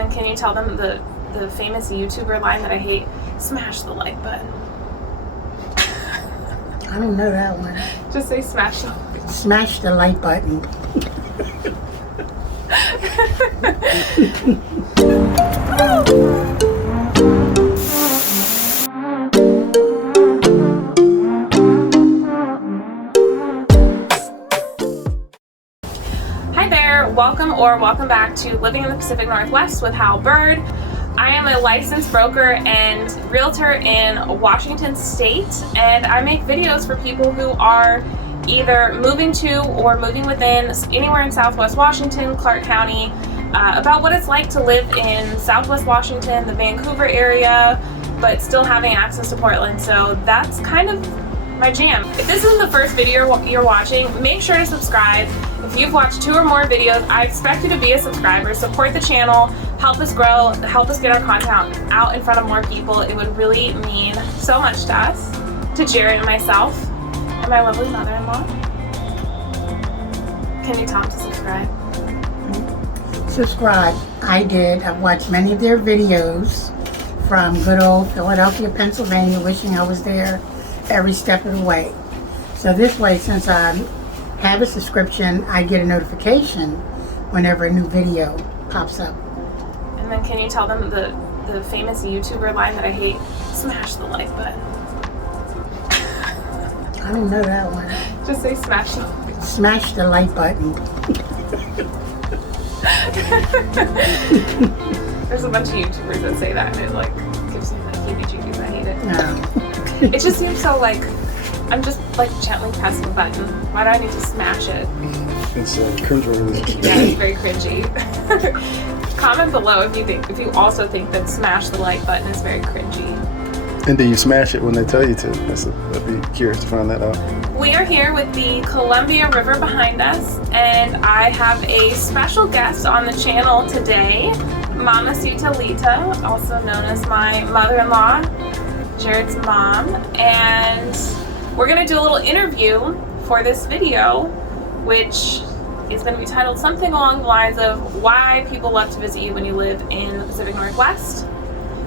then can you tell them the famous YouTuber line that I hate? Smash the like button. I don't know that one. Just say smash the Smash the like button. Hi there, welcome back to Living in the Pacific Northwest with Hal Byrd. I am a licensed broker and realtor in Washington State, and I make videos for people who are either moving to or moving within anywhere in Southwest Washington, Clark County, about what it's like to live in Southwest Washington, the Vancouver area, but still having access to Portland. So that's kind of my jam. If this isn't the first video you're watching, make sure to subscribe. If you've watched 2 or more videos, I expect you to be a subscriber. Support the channel, help us grow, help us get our content out in front of more people. It would really mean so much to us, to Jared and myself, and my lovely mother-in-law. Can you tell them to subscribe? Subscribe. I did. I've watched many of their videos from good old Philadelphia, Pennsylvania, wishing I was there every step of the way. So this way, since I have a subscription, I get a notification whenever a new video pops up. And then can you tell them the famous YouTuber line that I hate? Smash the like button. I don't know that one. Just say smash the Smash the like button. There's a bunch of YouTubers that say that, and it like gives me like heebie-jeebies. I hate it. No. It just seems so like I'm just like gently pressing a button. Why do I need to smash it? It's cringe-worthy. Yeah, it's very cringy. Comment below if you also think that smash the like button is very cringy. And do you smash it when they tell you to? I'd be curious to find that out. We are here with the Columbia River behind us, and I have a special guest on the channel today, Mamacita Lita, also known as my mother-in-law, Jared's mom, and we're going to do a little interview for this video, which is going to be titled something along the lines of why people love to visit you when you live in the Pacific Northwest.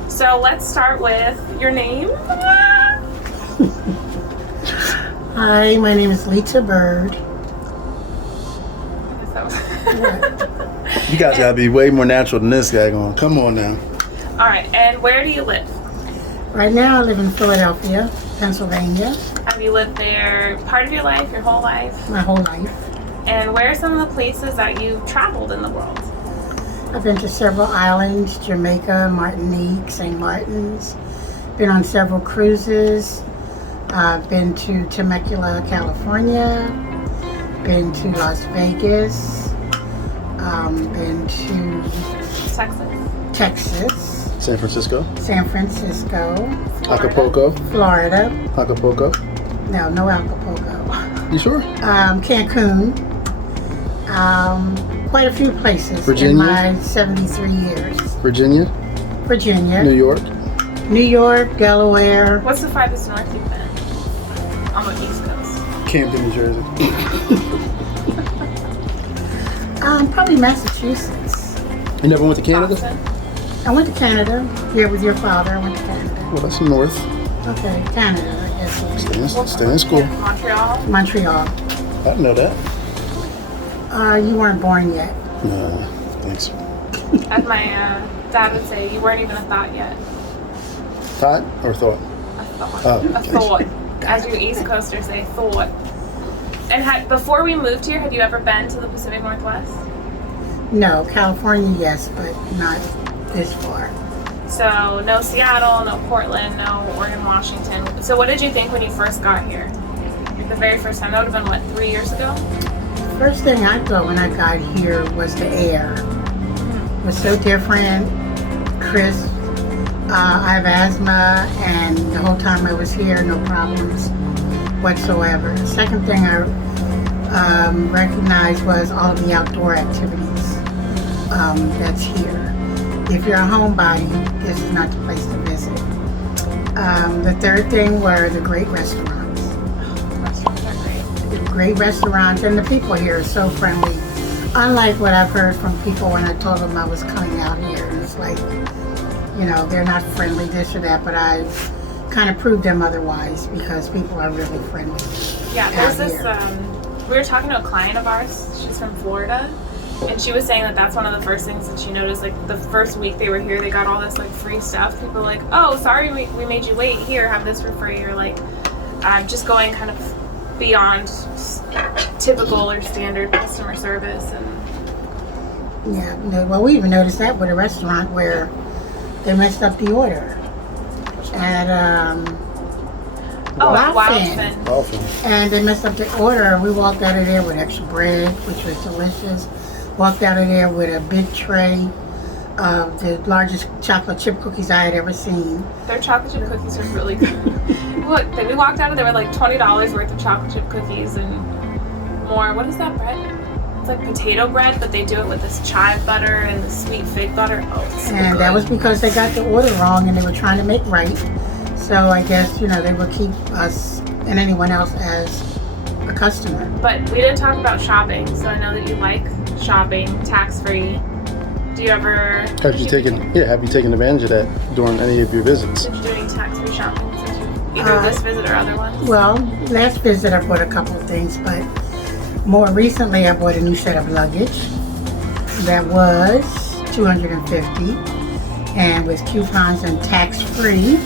So let's start with your name. Hi, my name is Lita Byrd. You guys gotta be way more natural than this guy going, come on now. All right, and where do you live? Right now I live in Philadelphia, Pennsylvania. Have you lived there part of your life, your whole life? My whole life. And where are some of the places that you've traveled in the world? I've been to several islands, Jamaica, Martinique, St. Martin's. Been on several cruises. Been to Temecula, California. Been to Las Vegas. Been to Texas. San Francisco. Acapulco. Florida. Acapulco. No Acapulco. You sure? Cancun. Quite a few places Virginia? in my 73 years. Virginia. New York. Delaware. What's the farthest north you've been? On the East Coast. Camden, New Jersey. Probably Massachusetts. You never went to Canada? Boston. I went to Canada. Yeah, with your father. I went to Canada. Well, that's north. Okay, Canada, I guess. Stay in school. Montreal. I didn't know that. You weren't born yet. No, thanks. As my dad would say, you weren't even a thought yet. Thought or thought? A thought. Oh, A okay. thought. As you East Coasters say, thought. And before we moved here, had you ever been to the Pacific Northwest? No, California, yes, but not this far. So no Seattle, no Portland, no Oregon, Washington. So what did you think when you first got here? Like the very first time? That would have been, what, 3 years ago? First thing I thought when I got here was the air. It was so different, crisp. I have asthma, and the whole time I was here, no problems whatsoever. The second thing I recognized was all of the outdoor activities that's here. If you're a homebody, this is not the place to visit. The third thing were the great restaurants. Restaurants are great. Great restaurants, and the people here are so friendly. unlike what I've heard from people when I told them I was coming out here. It's like, you know, they're not friendly, this or that, but I kind of proved them otherwise because people are really friendly. Yeah, there's this, we were talking to a client of ours, she's from Florida, and she was saying that that's one of the first things that she noticed. Like the first week they were here, they got all this like free stuff. People were like, oh, sorry we made you wait, here, have this for free, or like just going kind of beyond typical or standard customer service. And yeah, well, we even noticed that with a restaurant where they messed up the order at Wildfin. And they messed up the order. We walked out of there with extra bread, which was delicious. Walked out of there with a big tray of the largest chocolate chip cookies I had ever seen. Their chocolate chip cookies are really good. Look, we walked out of there with like $20 worth of chocolate chip cookies and more. What is that bread? It's like potato bread, but they do it with this chive butter and the sweet fig butter. Oh, it's so And good. that was because they got the order wrong and they were trying to make right. So I guess, you know, they would keep us and anyone else as a customer. But we didn't talk about shopping, so I know that you like shopping, tax-free. Do you ever... Have you taken advantage of that during any of your visits? Did you do any tax-free shopping since you either this visit or other ones? Well, last visit I bought a couple of things, but more recently I bought a new set of luggage that was $250, and with coupons and tax-free,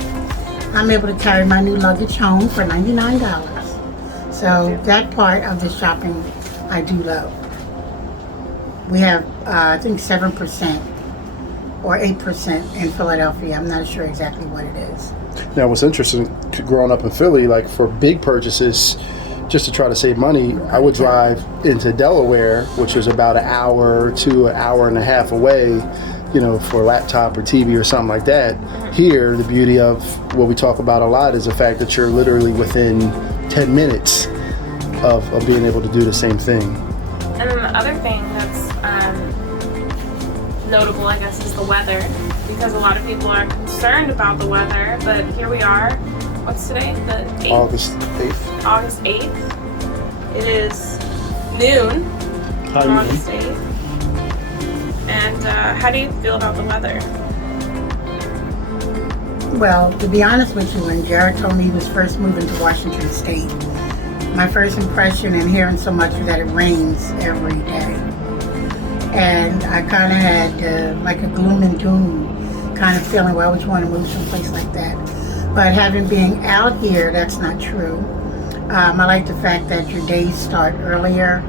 I'm able to carry my new luggage home for $99. So that part of the shopping I do love. We have, I think 7% or 8% in Philadelphia. I'm not sure exactly what it is. Now, what's interesting, growing up in Philly, like for big purchases, just to try to save money, I would drive into Delaware, which is about an hour to an hour and a half away, you know, for a laptop or TV or something like that. Here, the beauty of what we talk about a lot is the fact that you're literally within 10 minutes of being able to do the same thing. And then the other thing that's notable, I guess, is the weather, because a lot of people are concerned about the weather, but here we are. What's today? The 8th? August 8th. August 8th. It is noon on August 8th. And how do you feel about the weather? Well, to be honest with you, when Jared told me he was first moving to Washington State, my first impression in hearing so much was that it rains every day. And I kind of had like a gloom and doom kind of feeling where I always want to move someplace like that. But having been out here, that's not true. I like the fact that your days start earlier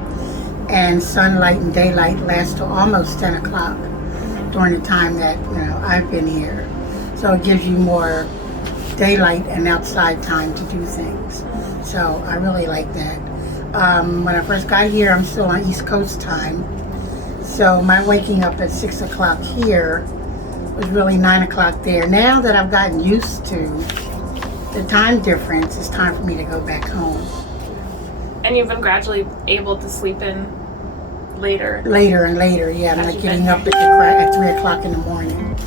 and sunlight and daylight last till almost 10 o'clock during the time that, you know, I've been here. So it gives you more daylight and outside time to do things. So I really like that. When I first got here, I'm still on East Coast time. So my waking up at 6 o'clock here was really 9 o'clock there. Now that I've gotten used to the time difference, it's time for me to go back home. And you've been gradually able to sleep in later. Later and later, yeah. I'm not getting up at 3 o'clock in the morning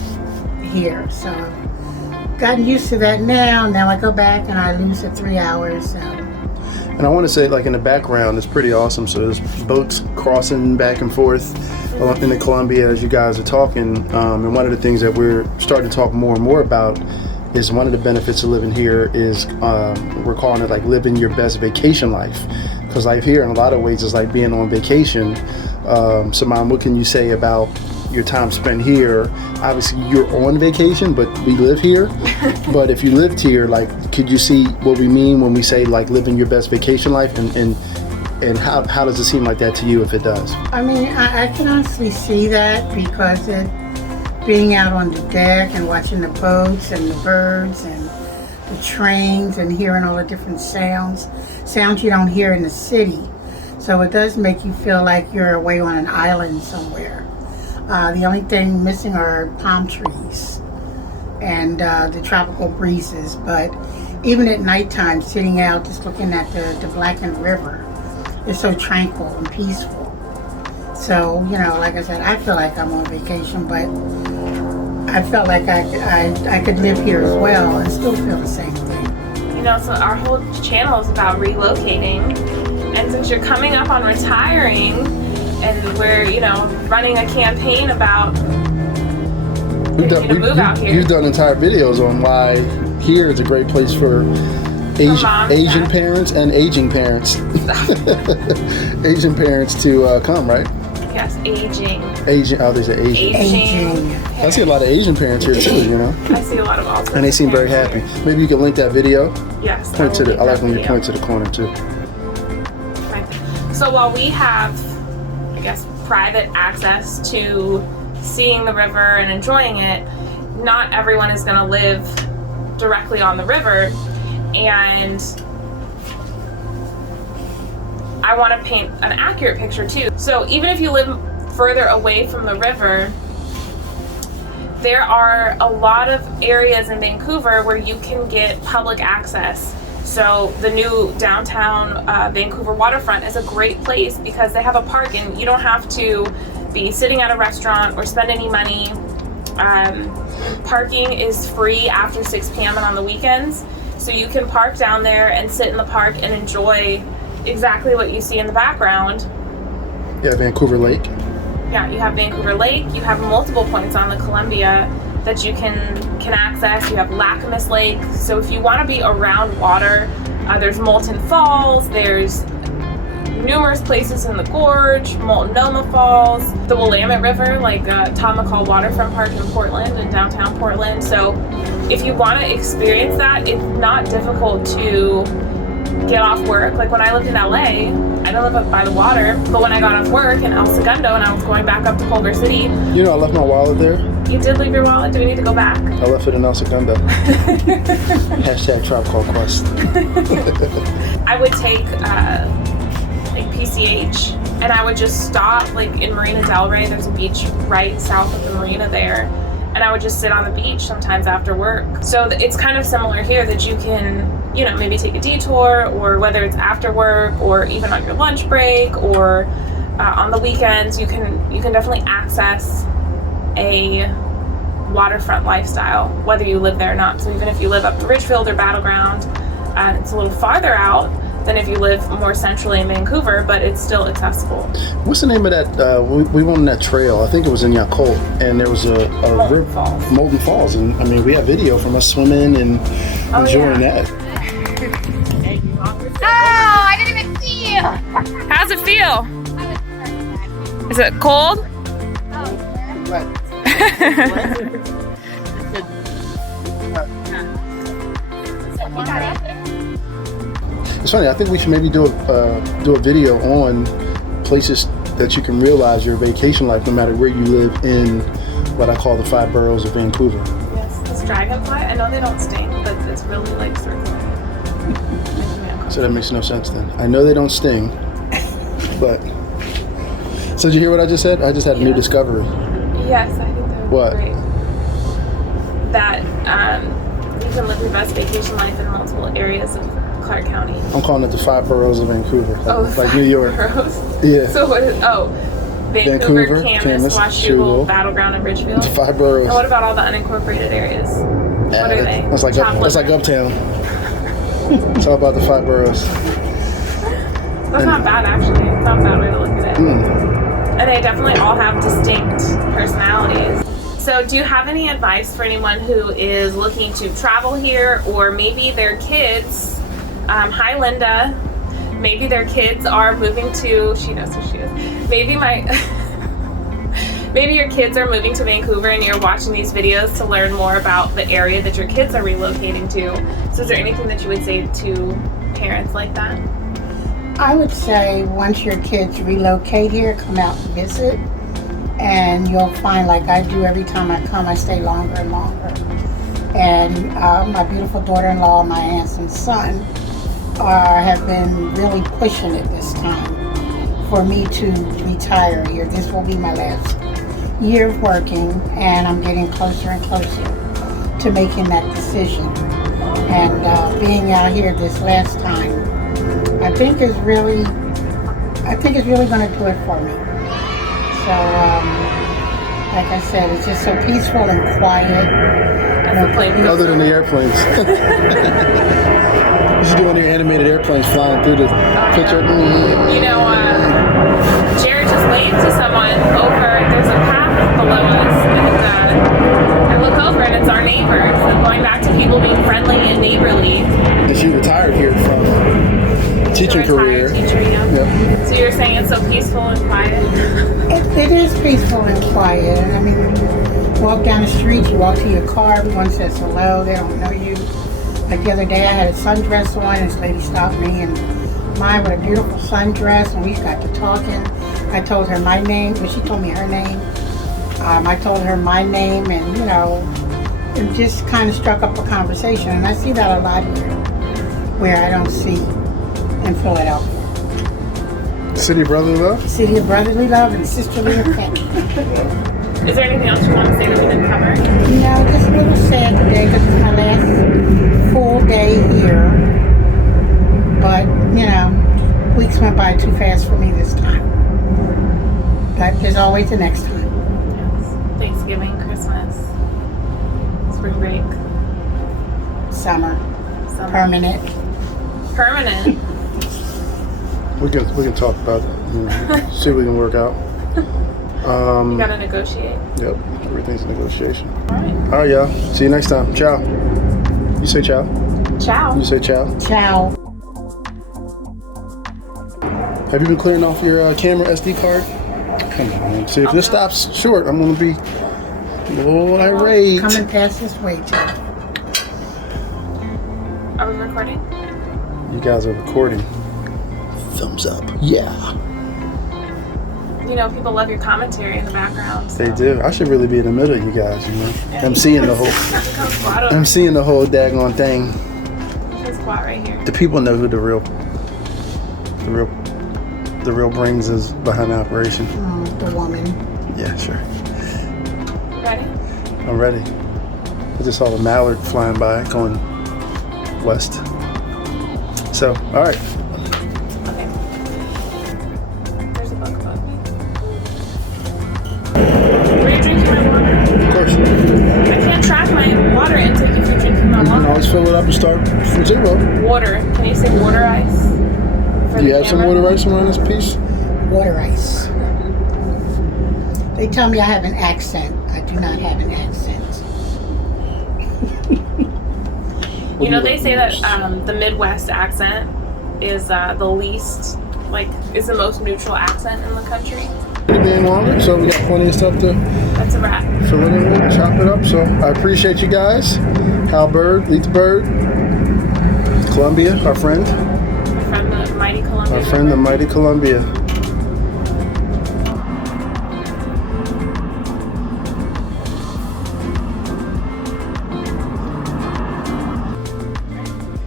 here. So I've gotten used to that now. Now I go back and I lose it 3 hours. So. And I want to say, like, in the background, it's pretty awesome. So there's boats crossing back and forth in the Columbia as you guys are talking. And one of the things that we're starting to talk more and more about is one of the benefits of living here is we're calling it like living your best vacation life. Because life here in a lot of ways is like being on vacation. So Mom, what can you say about your time spent here? Obviously you're on vacation, but we live here. But if you lived here, like, could you see what we mean when we say like living your best vacation life, and how does it seem like that to you if it does? I mean, I can honestly see that because being out on the deck and watching the boats and the birds and the trains and hearing all the different sounds you don't hear in the city. So it does make you feel like you're away on an island somewhere. The only thing missing are palm trees and the tropical breezes. But even at nighttime, sitting out just looking at the blackened river is so tranquil and peaceful. So, you know, like I said, I feel like I'm on vacation, but I felt like I could live here as well and still feel the same thing. You know, so our whole channel is about relocating. And since you're coming up on retiring, and we're, you know, running a campaign about getting you to move out here. You've done entire videos on why here is a great place for Asian parents and aging parents. Asian parents to come, right? Yes, aging. Oh, they say Asian. Aging. I see a lot of Asian parents here too, you know. I see a lot of all sorts. And they seem very happy. Here. Maybe you can link that video. Yes. Point to I like when you point to the corner too. Right. So while we have, I guess, private access to seeing the river and enjoying it, not everyone is going to live directly on the river, and I want to paint an accurate picture too. So even if you live further away from the river, there are a lot of areas in Vancouver where you can get public access. So the new downtown Vancouver Waterfront is a great place because they have a park and you don't have to be sitting at a restaurant or spend any money. Parking is free after 6 p.m. and on the weekends. So you can park down there and sit in the park and enjoy exactly what you see in the background. Yeah, Vancouver Lake. Yeah, you have Vancouver Lake. You have multiple points on the Columbia that you can access. You have Lacamas Lake. So if you want to be around water, there's Molten Falls. There's numerous places in the Gorge, Multnomah Falls, the Willamette River, like Tom McCall Waterfront Park in Portland and downtown Portland. So if you want to experience that, it's not difficult to get off work. Like when I lived in LA, I didn't live up by the water, but when I got off work in El Segundo and I was going back up to Culver City. You know, I left my wallet there. You did leave your wallet? Do we need to go back? I left it in El Segundo. Hashtag Tribe Called Quest. I would take like PCH and I would just stop like in Marina Del Rey. There's a beach right south of the marina there. And I would just sit on the beach sometimes after work. So it's kind of similar here that you can, you know, maybe take a detour, or whether it's after work or even on your lunch break or on the weekends, you can definitely access a waterfront lifestyle, whether you live there or not. So even if you live up to Richfield or Battleground, it's a little farther out than if you live more centrally in Vancouver, but it's still accessible. What's the name of that? We went on that trail. I think it was in Yakult, and there was a Molten Falls, and I mean we have video from us swimming and enjoying that. Oh, I didn't even see you. How's it feel? Is it cold? It's funny. I think we should maybe do a video on places that you can realize your vacation life, no matter where you live in what I call the 5 boroughs of Vancouver. Yes, this dragonfly. I know they don't sting, but it's really like circling. So that makes no sense then. I know they don't sting, but so did you hear what I just said? I just had a new discovery. Yes, I think that would What? be great. That you can live your best vacation life in multiple areas of Clark County. I'm calling it the 5 boroughs of Vancouver, like New York. Boroughs? Yeah. So what is, Vancouver, Camas, Washougal, Battleground, and Richfield. The 5 boroughs. And what about all the unincorporated areas? What are they? That's like Uptown. It's all about the 5 boroughs. That's not bad, actually. It's not a bad way to look at it. And they definitely all have distinct personalities. So do you have any advice for anyone who is looking to travel here, or maybe their kids, hi Linda, maybe their kids are moving to, she knows who she is, maybe your kids are moving to Vancouver and you're watching these videos to learn more about the area that your kids are relocating to. So is there anything that you would say to parents like that? I would say once your kids relocate here, come out and visit, and you'll find, like I do every time I come, I stay longer and longer. And my beautiful daughter-in-law, my handsome son, have been really pushing it this time for me to retire here. This will be my last year of working, and I'm getting closer and closer to making that decision. And being out here this last time, I think is really going to do it for me. So, like I said, it's just so peaceful and quiet. Other than the airplanes. You should do one of your animated airplanes flying through the picture. You know, Jared just waved to someone over. There's a path below us, and I look over and it's our neighbor. So going back to people being friendly and neighborly. And she retired here from teaching career. Teacher, yeah. Yep. So you're saying it's so peaceful and quiet? It is peaceful and quiet. I mean, walk down the street, you walk to your car, everyone says hello, they don't know you. Like the other day, I had a sundress on, and this lady stopped me, and mine with a beautiful sundress, and we got to talking. I told her my name, well, she told me her name. I told her my name, and you know, it just kind of struck up a conversation. And I see that a lot here, where I don't see in Philadelphia. City of Brotherly Love? City of brotherly love and sisterly affection. Is there anything else you want to say that we didn't cover? No, just a little sad today because it's my last full day here. But, you know, weeks went by too fast for me this time. But there's always the next time. Yes. Thanksgiving, Christmas, spring break, Summer. summer. Permanent. Permanent. We can talk about it. You know, see if we can work out. You gotta negotiate. Yep. Everything's a negotiation. All right. All right, y'all. See you next time. Ciao. You say ciao. Ciao. You say ciao. Ciao. Have you been clearing off your camera SD card? Come on, man. See, if this stops short, I'm going to be a little irate. Coming past this way, too. Are we recording? You guys are recording. Thumbs up. Yeah. You know, people love your commentary in the background. So. They do. I should really be in the middle of you guys, you know. Yeah, I'm seeing the whole Come squat over. I'm seeing the whole daggone thing. You can squat right here. The people know who the real brains is behind the operation. The woman. Yeah, sure. Ready? I'm ready. I just saw the mallard flying by going west. So, all right. Okay. There's a book above me. Were you drinking my water? Of course. I can't track my water intake if you're drinking my You can water. always fill it up and start from zero. Water. Can you say water ice? For Do you the have some camera? water ice around this piece? Water ice. They tell me I have an accent. I do not have an accent. You know, they say that the Midwest accent is the least, is the most neutral accent in the country. It's being longer, so we got plenty of stuff to That's a wrap. fill it in with, chop it up. So I appreciate you guys. Hal Byrd, Leet the Bird, Columbia, our friend. My friend, the mighty Columbia. Our friend, the mighty Columbia.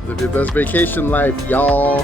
Live your best vacation life, y'all.